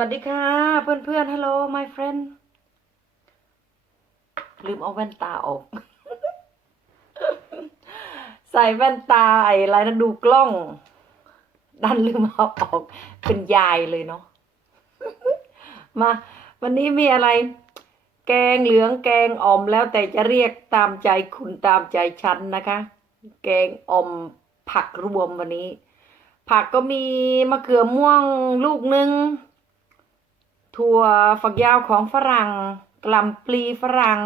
วัสดีค่ะ เพื่อนๆฮัลโหล my friend ลืมเอาแว่นตาออก ใส่แว่นตาไอ้อะไรนะดูกล้อง ดันลืมเอาออก เป็นยายเลยเนาะมา วันนี้มีอะไร แกงเหลืองแกงอ่อมแล้วแต่จะเรียกตามใจคุณตามใจฉันนะคะ แกงอ่อมผักรวมวันนี้ ผักก็มีมะเขือม่วงลูกหนึ่ง ถั่วฝักยาวของฝรั่งกล่ำปลีฝรั่ง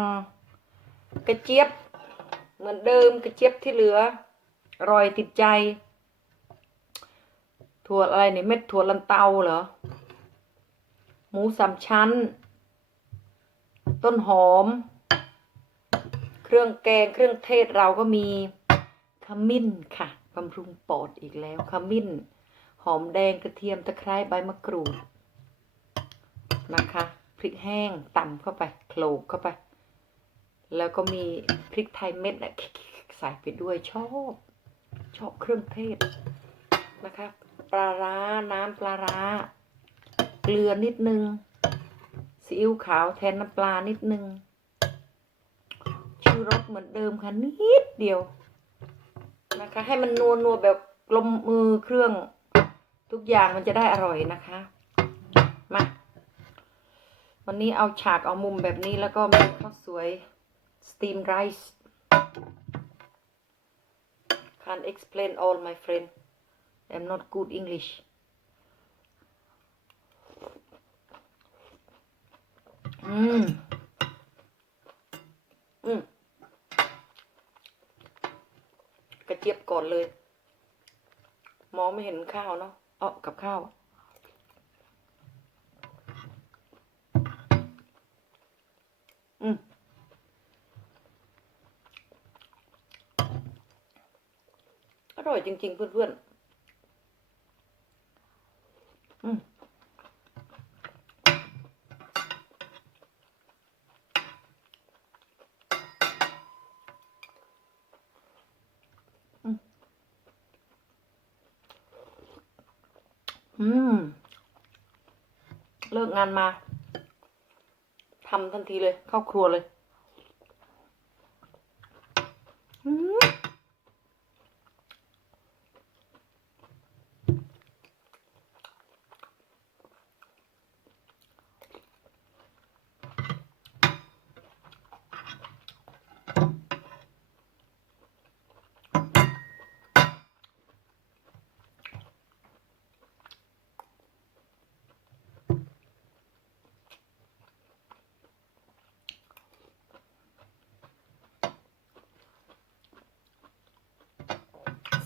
กระเจี๊ยบ เหมือนเดิมกระเจี๊ยบที่เหลืออร่อยติดใจ ถั่วอะไรเนี่ยเม็ดถั่วลันเตาเหรอ หมูสามชั้น ต้นหอม เครื่องแกงเครื่องเทศเราก็มีขมิ้นค่ะบำรุงปอดอีกแล้วขมิ้น หอมแดงกระเทียมตะไคร้ใบมะกรูด นะคะพริกแห้งตำเข้าไปโขลกเข้าไป แล้วก็มีพริกไทยเม็ดน่ะใส่ไปด้วยชอบ ชอบเครื่องเทศนะคะปลาร้าน้ำปลาร้า เกลือนิดนึงซีอิ๊วขาวแทนน้ำปลานิดนึงชูรสเหมือนเดิมค่ะนิดเดียวนะคะ ให้มันนัวนัวแบบกลมมือเครื่องทุกอย่างมันจะได้อร่อยนะคะ วันนี้เอาฉากเอามุมแบบนี้แล้วก็มีข้าวสวย steam rice can't explain all my friend I'm not good English อืม อืม กระเจี๊ยบก่อนเลย มองไม่เห็นข้าวเนาะ เอ๋อกับข้าวอืม อ ร่อยจริง ๆ เพื่อนๆอืมอืมอืม เลิกงานมาทำทันทีเลย เข้าครัวเลย อืม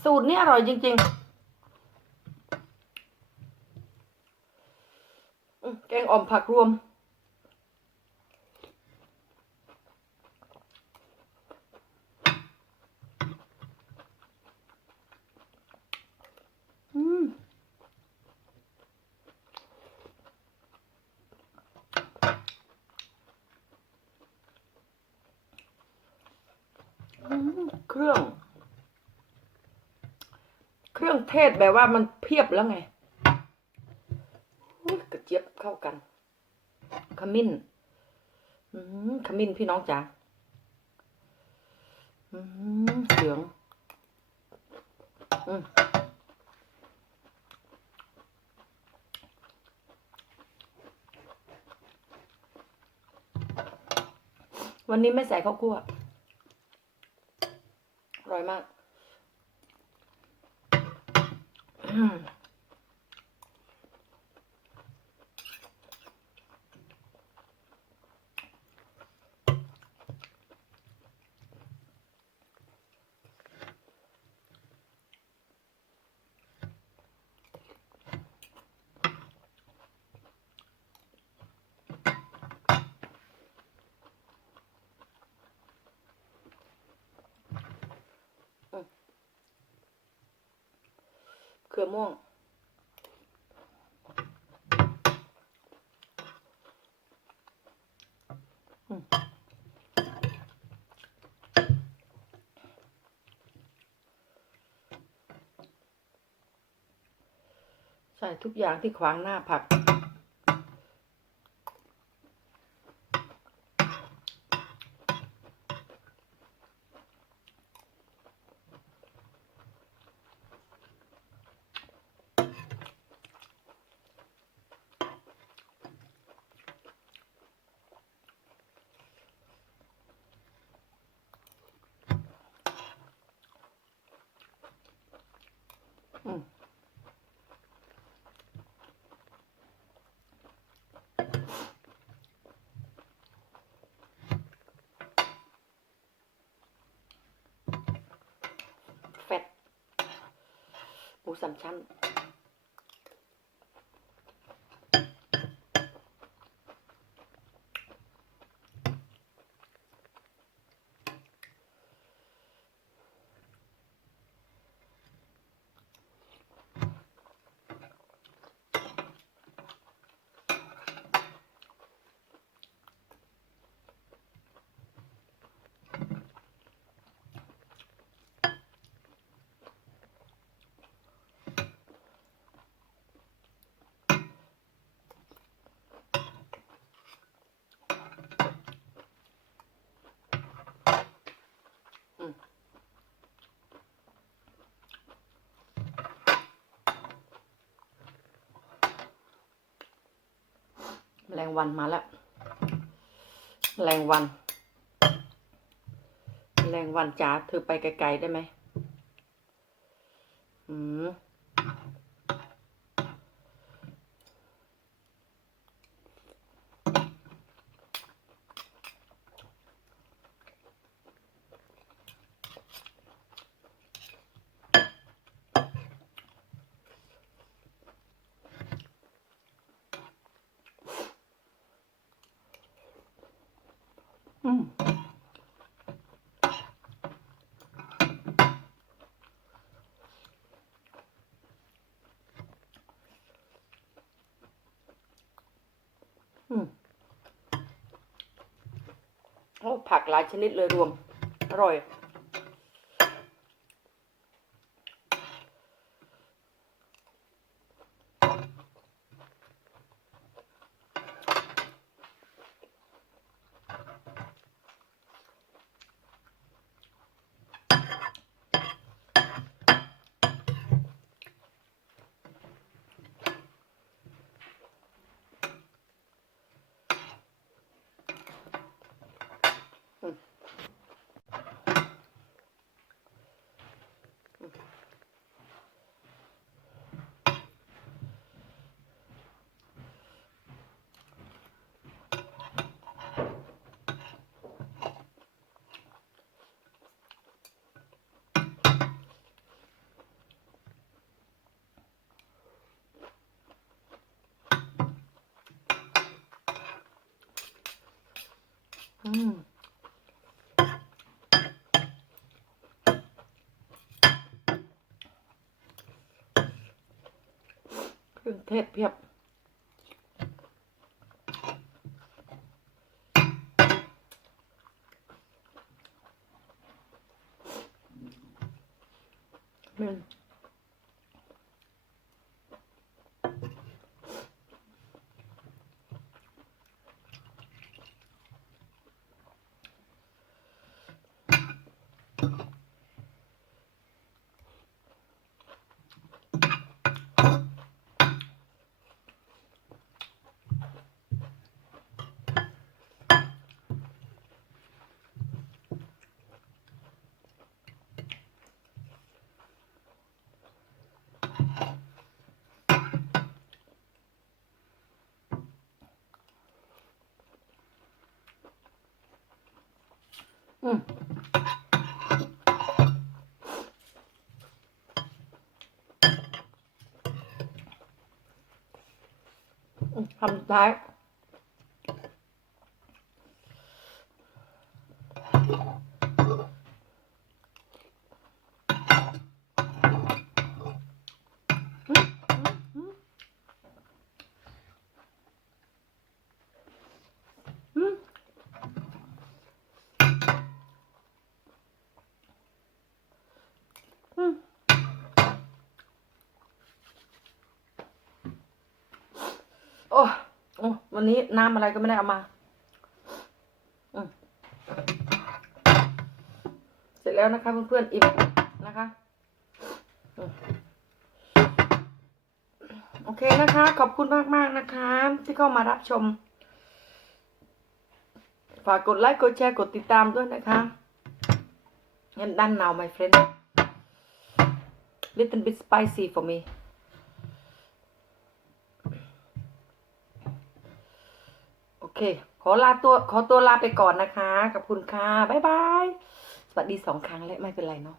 สูตรนี้อร่อยจริง ๆ แกงอ่อมผักรวม อืมอืมเครื่อง เครื่องเทศแบบว่ามันเพียบแล้วไงกระเจี๊ยบเข้ากัน ขมิ้นขมิ้นพี่น้องจ๋าเหลืองวันนี้ไม่ใส่ข้าวคั่วอร่อยมาก Hmm. เขือม่วงอืมใส่ทุกอย่างที่ขวางหน้าผัก อืมเฟตหมู สามชั้น แรงวันมาแล้ว แรงวัน แรงวันจ๋าเธอไปไกลๆได้ไหมอืม อืมอืมโอ้ผักหลายชนิดเลยรวม อร่อย เครื่องเทศเพียบอืมอื มอื อ้โอ้วันนี้น้ำอะไรก็ไม่ได้เอามาเสร็จแล้วนะคะเพื่อนๆอิ่มนะคะโอเคนะคะ ขอบคุณมากๆนะคะ ที่เข้ามารับชม ฝากกดไลค์กดแชร์กดติดตามด้วยนะคะงั้นด้านนาว my friend little bit spicy for me โอ เค ขอลาตัวขอตัวลาไปก่อนนะคะ ขอบคุณค่ะ บ๊ายบาย สวัสดีสองครั้งและไม่เป็นไรเนาะ